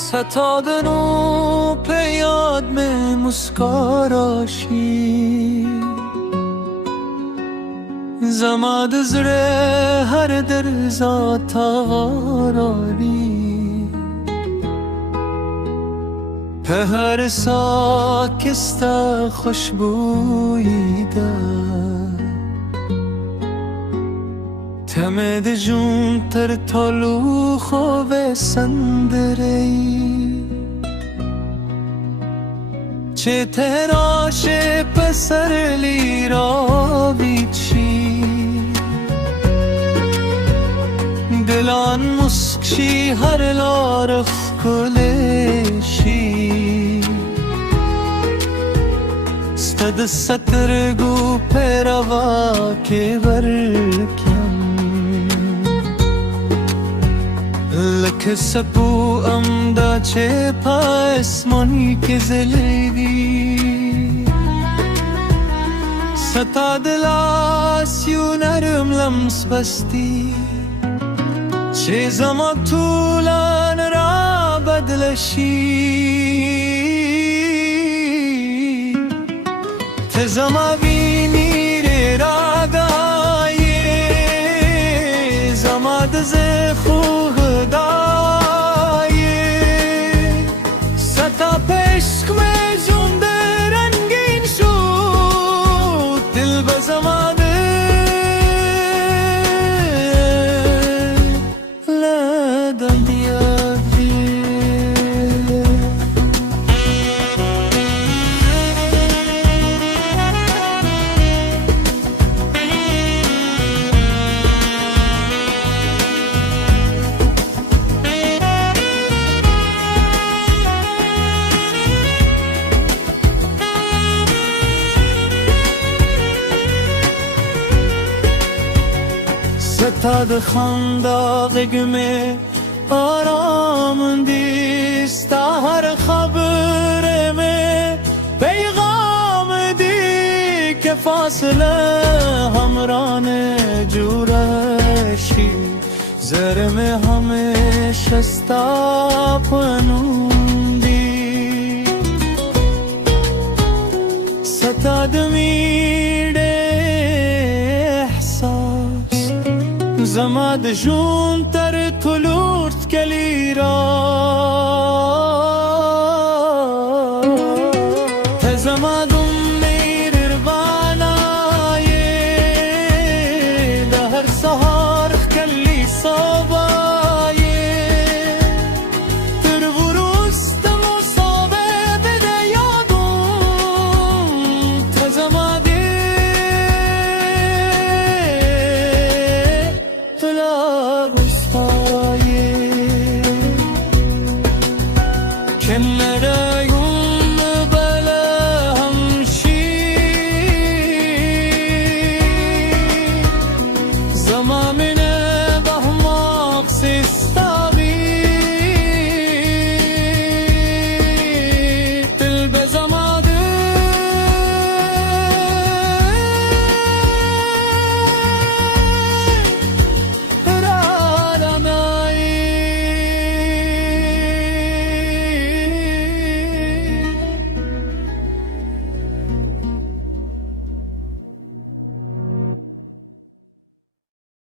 ستادنو पे याद में मुस्काराशी زماد زره هر در ذاتا راری په هر سا کستا خوشبویی ده تمد جون تر تالو خواب سندری چه تراش پسر لیرا بیچی دلان مسکشی هر لارخ کلشی ستد سترگو پیروا که برکم لک سپو امدا چه پاسمانی که زلیدی ستا دلاسیو نرم لمس بستی چه زمان طولان را بدلشی ته زما بینی را گایی زما دز خوه دایی ستا پشک میں زند رنگین شد دل بزمان ستا د خندا غږ مې آرام دی ستا هر خبره مې پیغام دی که فاصله همرانه جوړه شي زر مې همیشه ستا په نوم دی ستا د میډې زما د ژوند تر ټولو ښکلې راز